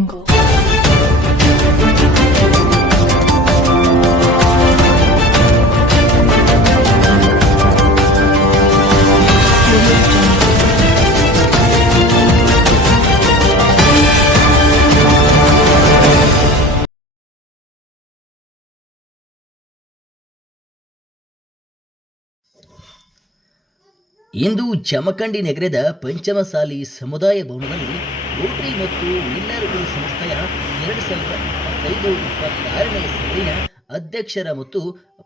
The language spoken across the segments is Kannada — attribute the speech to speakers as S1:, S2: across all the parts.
S1: jungle.
S2: ಇಂದು ಜಮಖಂಡಿ ನಗರದ ಪಂಚಮಸಾಲಿ ಸಮುದಾಯ ಭವನದಲ್ಲಿ ರೋಟರಿ ಮತ್ತು ವಿಲ್ಲರ್ಗಳು ಸಂಸ್ಥೆಯ ಎರಡು ಸಾವಿರದ ಇಪ್ಪತ್ತೈದು ಇಪ್ಪತ್ತಾರನೇ ಸಾಲಿನ ಅಧ್ಯಕ್ಷರ ಮತ್ತು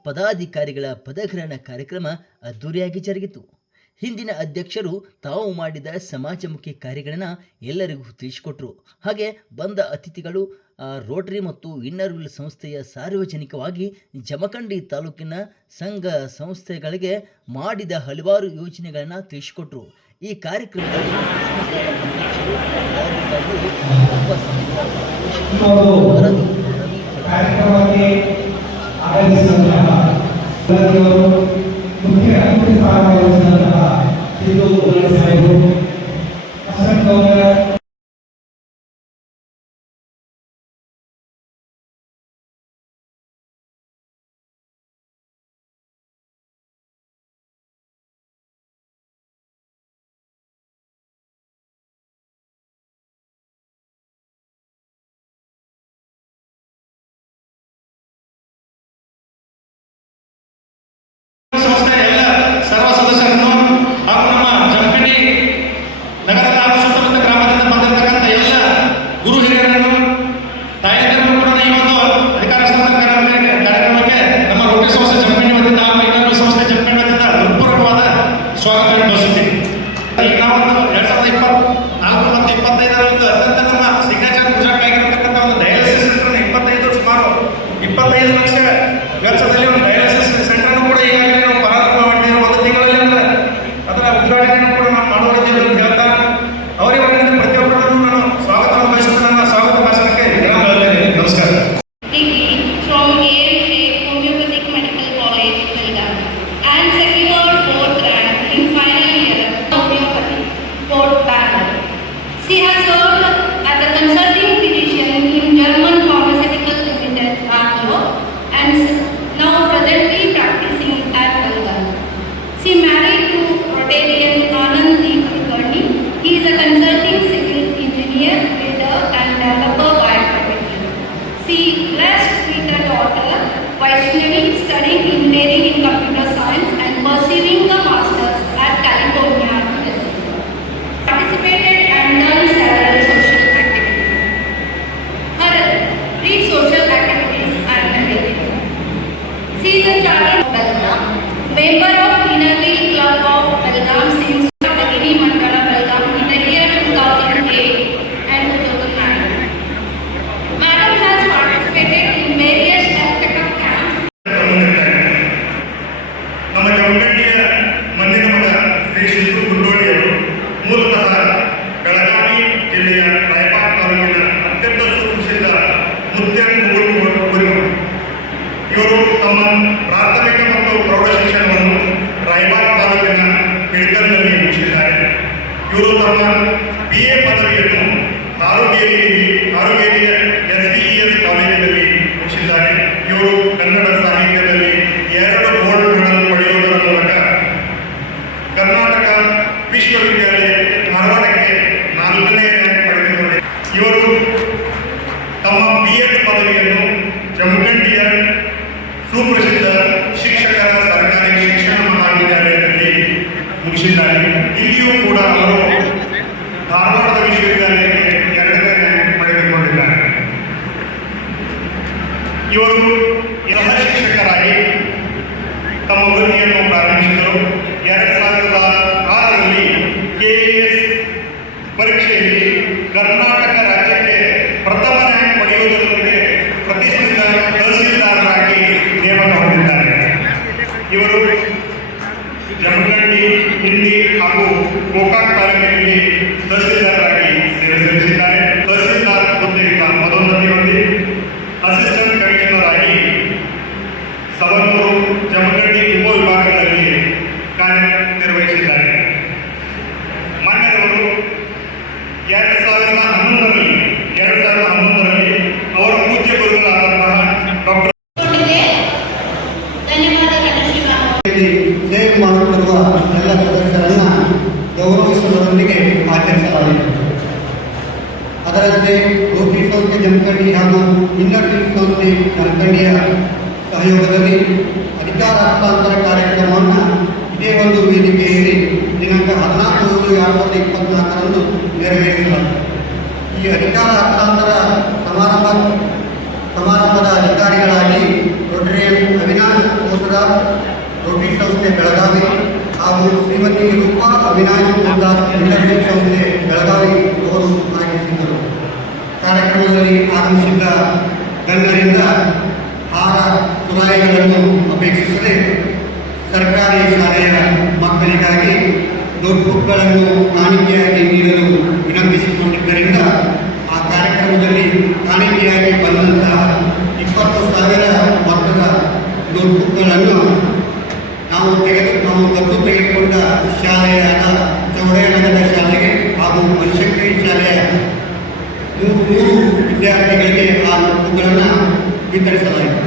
S2: ಪದಾಧಿಕಾರಿಗಳ ಪದಗ್ರಹಣ ಕಾರ್ಯಕ್ರಮ ಅದ್ದೂರಿಯಾಗಿ ಜರುಗಿತು. ಹಿಂದಿನ ಅಧ್ಯಕ್ಷರು ತಾವು ಮಾಡಿದ ಸಮಾಜಮುಖಿ ಕಾರ್ಯಗಳನ್ನು ಎಲ್ಲರಿಗೂ ತಿಳಿಸಿಕೊಟ್ರು. ಹಾಗೆ ಬಂದ ಅತಿಥಿಗಳು ರೋಟರಿ ಮತ್ತು ಇನ್ನರ್ವಿಲ್ ಸಂಸ್ಥೆಯ ಸಾರ್ವಜನಿಕವಾಗಿ ಜಮಖಂಡಿ ತಾಲೂಕಿನ ಸಂಘ ಸಂಸ್ಥೆಗಳಿಗೆ ಮಾಡಿದ ಹಲವಾರು ಯೋಜನೆಗಳನ್ನು ತಿಳಿಸಿಕೊಟ್ರು. ಈ ಕಾರ್ಯಕ್ರಮದಲ್ಲಿ
S3: ಸಂಸ್ಥೆಯ ಅಧ್ಯಕ್ಷರು, ಪದಾಧಿಕಾರಿಗಳು, ಉಪಸಮಿತಿಯ ಇವತ್ತು ವರದಿ ರವಿ ಕಾರ್ಯಕ್ರಮಕ್ಕೆ ಆಗಮಿಸಿದಂತಹ ಎಲ್ಲರಿಗೂ ಮುಖ್ಯ ಅತಿಥಿ ಸ್ಥಾನವಹಿಸಿದಂತಹ ಸಿದ್ದು ಉಲ್ಲಾಸ್ ಸಾಹೇಬರು Vasant
S4: a daughter, Vaishnavi, studying engineering in computer science and pursuing a master's at California. University. Participated and done several social activities. Her three social activities are narrated. She is a chartered member of
S5: B A ಪದವಿಯನ್ನು ಆರೋಗ್ಯದಲ್ಲಿ ಆರೋಗ್ಯ ಎಸ್ ಬಿ ಎಸ್ ಕಾಲೇಜಿನಲ್ಲಿ ಮುಗಿಸಿದ್ದಾರೆ. ಇವರು ಕನ್ನಡ ಸಾಹಿತ್ಯದಲ್ಲಿ ಎರಡು ಬೋರ್ಡ್ಗಳನ್ನು ಪಡೆಯುವುದರ ಮೂಲಕ ಕರ್ನಾಟಕ ವಿಶ್ವವಿದ್ಯಾಲಯ ಧಾರವಾಡಕ್ಕೆ ನಾಲ್ಕನೇ ರ್ಯಾಂಕ್ ಪಡೆದುಕೊಂಡಿದ್ದಾರೆ ಇವರು ತಮ್ಮ ಬಿ ಎಡ್ ಪದವಿಯನ್ನು ಜಮಖಂಡಿಯ ಸುಪ್ರಸಿದ್ಧ ಶಿಕ್ಷಕರ ಸರ್ಕಾರಿ ಶಿಕ್ಷಣ ಮಹಾವಿದ್ಯಾಲಯದಲ್ಲಿ ಮುಗಿಸಿದ್ದಾರೆ. ಇಲ್ಲಿಯೂ ಕೂಡ ಅವರು ಧಾರವಾಡದ ವಿಶ್ವವಿದ್ಯಾಲಯಕ್ಕೆ ಎರಡನೇ ರ್ಯಾಂಕ್ ಪಡೆದುಕೊಂಡಿದ್ದಾರೆ. ಇವರು ಸಹ ಶಿಕ್ಷಕರಾಗಿ ತಮ್ಮ ವೃತ್ತಿಯನ್ನು ಪ್ರಾರಂಭಿಸಿದರು. ಎರಡು ಸಾವಿರದ ಆರರಲ್ಲಿ ಕೆಎಎಸ್ ಪರೀಕ್ಷೆಯಲ್ಲಿ ಕರ್ನಾಟಕ ರಾಜ್ಯಕ್ಕೆ ಪ್ರಥಮ ರ್ಯಾಂಕ್ ಪಡೆಯುವುದರೊಂದಿಗೆ ಪ್ರತಿಷ್ಠಿತ ತಹಸೀಲ್ದಾರರಾಗಿ ನೇಮಕ ಹೊಂದಿದ್ದಾರೆ. ಇವರು ಜಮಖಂಡಿ, ಹಿಂದಿ ಹಾಗೂ ಗೋಕಾಕ್ ತಾಲೂಕಿನಲ್ಲಿ ತಹಸೀಲ್ದಾರರಾಗಿ ಸೇವೆ ಸಲ್ಲಿಸಿದ್ದಾರೆ ತಹಸೀಲ್ದಾರ್ ಹುದ್ದೆಯಿಂದ ಪದೋನ್ನತಿ ಹೊಂದಿ ಅಸಿಸ್ಟೆಂಟ್ ಕಮಿಷನರ್ ಸವಣೂರು ಜಮಖಂಡಿ ಉಪವಿಭಾಗಗಳಲ್ಲಿ ಕಾರ್ಯನಿರ್ವಹಿಸಿದ್ದಾರೆ. ಮಾನ್ಯರವರು ಎರಡು ಸಾವಿರದ ಹನ್ನೊಂದರಲ್ಲಿ ಎರಡು ಸಾವಿರದ ಹನ್ನೊಂದರಲ್ಲಿ ಅವರ ಪೂಜ್ಯ ಗುರುಗಳಾದಂತಹ ಡಾಕ್ಟರ್
S6: ಸೇವೆ ಮಾಡುತ್ತಿರುವ ಎಲ್ಲ ಸದಸ್ಯರನ್ನು ಗೌರವಿಸುವುದರೊಂದಿಗೆ ಅದಲ್ಲದೆ ರೋಟರಿ ಸಂಸ್ಥೆ ಜಮಖಂಡಿ ಹಾಗೂ ಇನ್ನರ್ ಸಂಸ್ಥೆ ಜಮಖಂಡಿಯ ಸಹಯೋಗದಲ್ಲಿ ಅಧಿಕಾರ ಹಸ್ತಾಂತರ ಕಾರ್ಯಕ್ರಮವನ್ನು ಇದೇ ಒಂದು ವೇದಿಕೆಯಲ್ಲಿ ದಿನಾಂಕ ಹದಿನಾಲ್ಕು ಎರಡು ಸಾವಿರದ ಇಪ್ಪತ್ನಾಲ್ಕರಂದು ನೆರವೇರಿಸಲಾಗಿದೆ. ಈ ಅಧಿಕಾರ ಹಸ್ತಾಂತರ ಸಮಾರಂಭ ಸಮಾರಂಭದ ಅಧಿಕಾರಿಗಳಾಗಿ ರೋಟರಿಯನ್ ಅವಿನಾಶ್ ಕೋಸರ ರೋಟರಿ ಸಂಸ್ಥೆ ಬೆಳಗಾವಿ ಹಾಗೂ ಶ್ರೀಮತಿ ರೂಪಾ ಅವಿನಾಶ್ ಕುಮಾರ್ ಇಂಟರ್ನೆಟ್ ಸಂಸ್ಥೆ ಬೆಳಗಾವಿ ಅವರು ಆಗಿಸಿದ್ದರು ಕಾರ್ಯಕ್ರಮದಲ್ಲಿ ಆಗಮಿಸಿದ್ದ ಗಣ್ಯರಿಂದ ಹಾರ ತುರಾಯಿಗಳನ್ನು ಅಪೇಕ್ಷಿಸದೆ ಸರ್ಕಾರಿ ಶಾಲೆಯ ಮಕ್ಕಳಿಗಾಗಿ ನೋಟ್ಬುಕ್ಗಳನ್ನು ಕಾಣಿಕೆಯಾಗಿ ನೀಡಲು ವಿನಂತಿಸಿಕೊಂಡಿದ್ದರಿಂದ ಆ ಕಾರ್ಯಕ್ರಮದಲ್ಲಿ ಕಾಣಿಕೆಯಾಗಿ ಬಂದಂತಹ ಇಪ್ಪತ್ತು ಸಾವಿರ ಮೊತ್ತದ ನೋಟ್ಬುಕ್ಗಳನ್ನು ನಾವು ತೆಗೆದು ನಾವು ದತ್ತು ತೆಗೆದುಕೊಂಡ ಶಾಲೆಯಾದ ಚೌಡಯ್ಯನಗರದ ಶಾಲೆಗೆ ಹಾಗೂ ಬನಶಂಕರಿ ಶಾಲೆಯ ಮೂರು ಮೂರು ವಿದ್ಯಾರ್ಥಿಗಳಿಗೆ ಆ ನೋಟ್ಬುಕ್ಗಳನ್ನು ವಿತರಿಸಲಾಯಿತು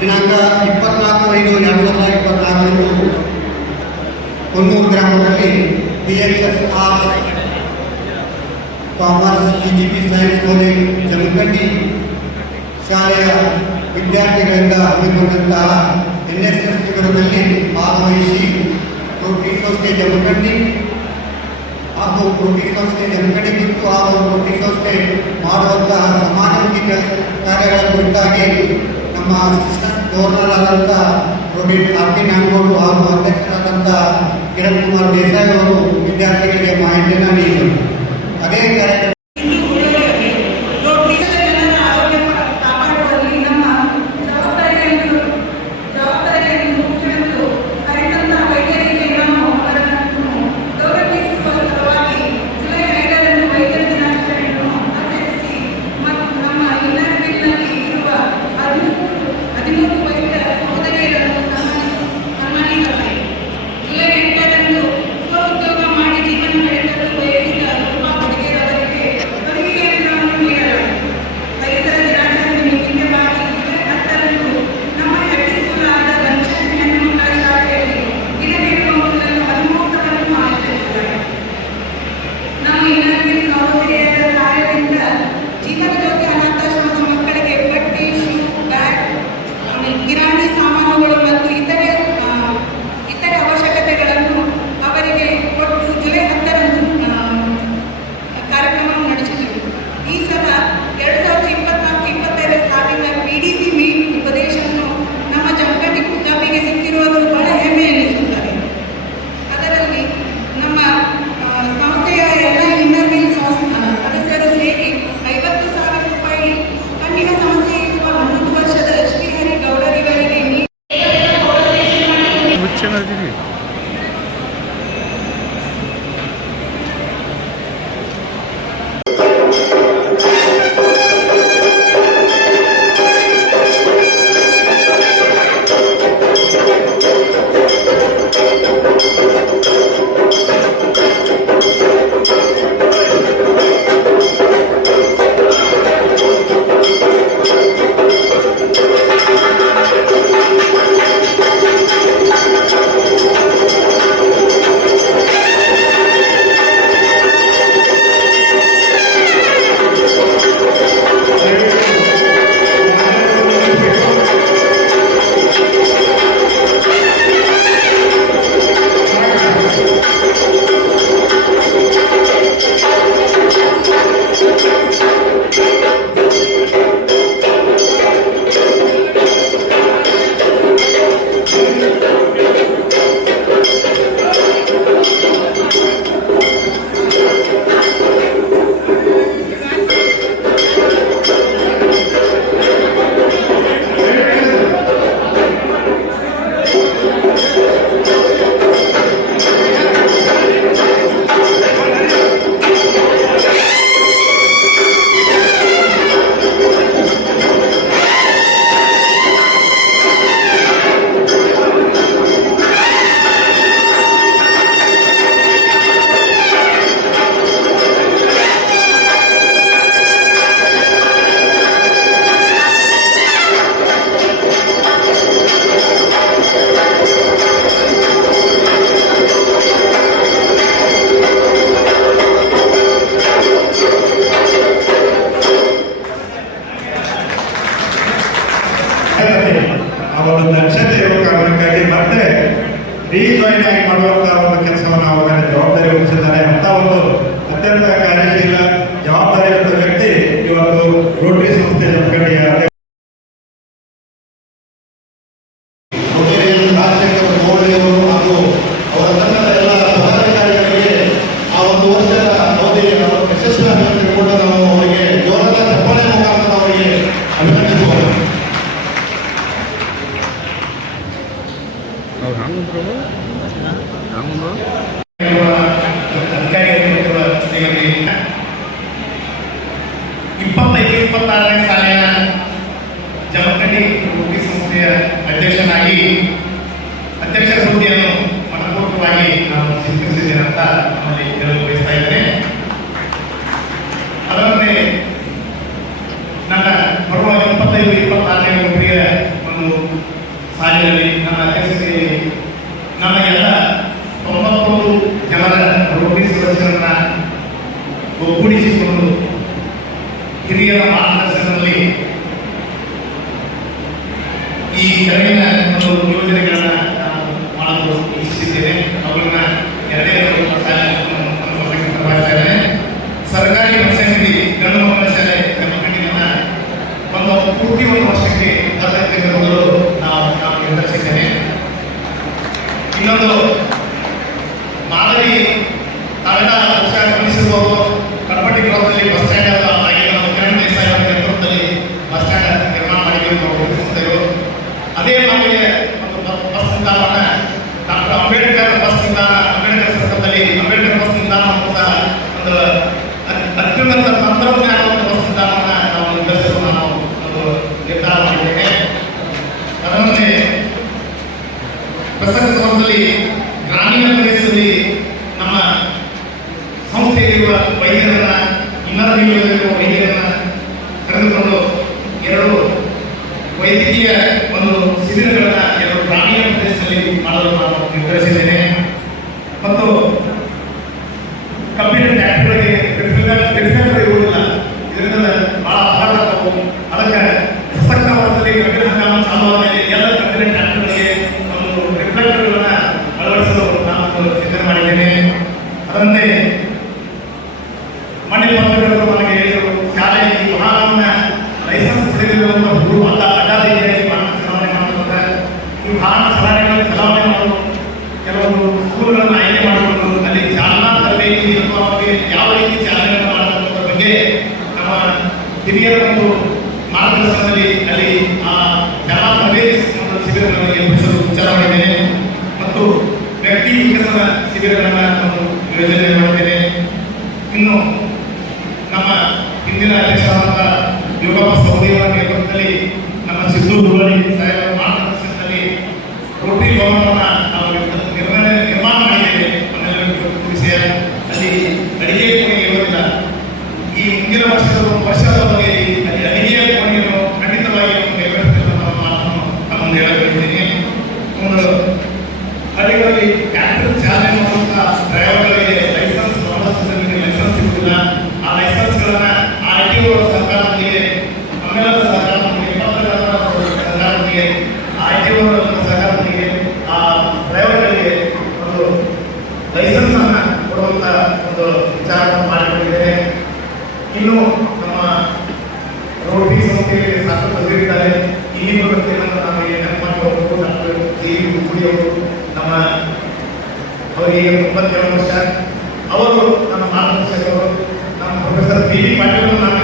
S6: ದಿನಾಂಕ ಇಪ್ಪತ್ನಾಲ್ಕು ಐದು ಎರಡು ಸಾವಿರದ ಇಪ್ಪತ್ನಾಲ್ಕರಂದು ಕೊನ್ನೂರು ಗ್ರಾಮದಲ್ಲಿ B S S R commerce E G P science college, Jamkhandi ಶಾಲೆಯ ವಿದ್ಯಾರ್ಥಿಗಳಿಂದ ಹಮ್ಮಿಕೊಂಡಂತಹ ಎನ್ ಎಸ್ ಎಸ್ ಶಿಬಿರದಲ್ಲಿ ಭಾಗವಹಿಸಿ ರೋಟರಿ ಸಂಸ್ಥೆ ಜಮಖಂಡಿ ಹಾಗೂ ಸಂಸ್ಥೆ ಜಮಖಂಡಿ ಕುರಿತು ಹಾಗೂ ರೋಟರಿ ಸಂಸ್ಥೆ ಮಾಡುವಂತಹ ಸಮಾಜಮುಖಿ ಕಾರ್ಯಗಳ ಕುರಿತಾಗಿ ನಮ್ಮ ಅಸಿಸ್ಟೆಂಟ್ ಗವರ್ನರ್ ಆದಂಥ ರೋಟರಿ ಆರ್ ಕೆ ಹಾಗೂ ಅಧ್ಯಕ್ಷರಾದಂಥ ಕಿರಣ್ ಕುಮಾರ್ ದೇಸಾಯಿ ಅವರು ವಿದ್ಯಾರ್ಥಿಗಳಿಗೆ ಮಾಹಿತಿಯನ್ನು ನೀಡಿದರು. Amén,
S7: సామాన్యులు
S8: Amen. ವೈದ್ಯರನ್ನ ಇನ್ನೊಂದು ನಿಯೋಗದಲ್ಲಿರುವ ವೈದ್ಯರನ್ನ ಕರೆದುಕೊಂಡು ಎರಡು ವೈದ್ಯಕೀಯ ಒಂದು ಶಿಬಿರಗಳನ್ನ ಎರಡು ಗ್ರಾಮೀಣ ಪ್ರದೇಶದಲ್ಲಿ ಮಾಡಲು ನಾನು ನಿರ್ಧರಿಸಿದ್ದೇನೆ ಮತ್ತು ಕಂಪ್ಯೂಟರ್ ರಿಫ್ರಿಜರೇಟರ್ ಇರುವುದಿಲ್ಲ ಇದರಿಂದ ಬಹಳ ಅಪಘಾತ. ಅದಕ್ಕೆ ಪ್ರಸಕ್ತ ಕಬ್ಬಿನ ಹಂಗಾಮ ಎಲ್ಲ ಒಂದು ರಿಫ್ಲೆಕ್ಟರ್ಗಳನ್ನ ಅಳವಡಿಸಲು ನಾನು ಚಿಂತನೆ ಮಾಡಿದ್ದೇನೆ ಅದರಂತೆ ಮನೆ ಪತ್ರಕರ್ತರು ನನಗೆ ಹೇಳಿದರು, ಶಾಲೆ, ಈ ವಾಹನವನ್ನ ಲೈಸೆನ್ಸ್ ಪಡೆದಿರುವಂತಹ ಹುಡುಗರು ಅಡ್ಡ ಅಡ್ಡಾದಿಯಾಗಿ ವಾಹನ ಚಲಾವಣೆ ಮಾಡುತ್ತಾರೆ ಈ ವಾಹನ ಚಲಾವಣೆಗಳನ್ನು ಚಲಾವಣೆ ಮಾಡಲು ಕೆಲವರು ಸ್ಕೂಲ್ಗಳನ್ನು ಆಯ್ಕೆ ಮಾಡಿಕೊಂಡು ಅಲ್ಲಿ ಚಾಲನಾ ತರಬೇತಿ ಅಥವಾ ಅವರಿಗೆ ಯಾವ ರೀತಿ ಚಾಲನೆಯನ್ನು ಮಾಡಬೇಕನ್ನೋದ್ರ ಬಗ್ಗೆ ನಮ್ಮ ಹಿರಿಯರ ಒಂದು ಮಾರ್ಗದರ್ಶನದಲ್ಲಿ ಅಲ್ಲಿ ಆ ಚಾಲನಾ ತರಬೇತಿ ಶಿಬಿರಗಳನ್ನು ಏರ್ಪಡಿಸಲು ವಿಚಾರ ಮಾಡಿದ್ದೇನೆ ಮತ್ತು ವ್ಯಕ್ತಿ ವಿಕಸನ ಶಿಬಿರಗಳನ್ನು ಯೋಜನೆ ಮಾಡಿದ್ದೇನೆ ಇನ್ನು ಹಿಂದಿನ ಅಧ್ಯಕ್ಷರಾದ ಯೋಗಪ್ಪ ಸೌದಿಯವರ ನೇತೃತ್ವದಲ್ಲಿ ನಮ್ಮ ಸಿದ್ದು ಗುರುವಳಿ ಸಾಹೇಬರ ಮಾರ್ಗದರ್ಶನದಲ್ಲಿ ರೋಟರಿ ಭವನವನ್ನು ನಾವು ನಿರ್ಮ- ನಿರ್ಮಾಣ ನಿರ್ಮಾಣ ಮಾಡಿದ್ದೇವೆ. ವಿಷಯ ಅಲ್ಲಿ ಅಡಿಗೆ ಕೋಣೆ ಇರೋದಿಲ್ಲ ಈ ಮುಂದಿನ ವರ್ಷದ ವರ್ಷದ ಅಲ್ಲಿ ಅಡಿಗೆಯ ಕೋಣೆಯನ್ನು ಖಂಡಿತವಾಗಿ ನೆರವೇರಿಸಲು ಮಾತ್ರ ಮಾತನ್ನು ನಾನು ಹೇಳಬಯಸ್ತೀನಿ ಒಂದು ಹಳ್ಳಿಗಳಲ್ಲಿ ಟ್ಯಾಕ್ಟರ್ ಚಾಲನೆ ಮಾಡುವಂತಹ ಅವರು ನಮ್ಮ ಅವರಿಗೆ ತೊಂಬತ್ತೇಳು ವರ್ಷ. ಅವರು ನಮ್ಮ ಮಾರ್ಗದರ್ಶಕರು ನಮ್ಮ ಪ್ರೊಫೆಸರ್ ಬಿ ಪಾಟೀಲ್ ಪಾಟೀಲ್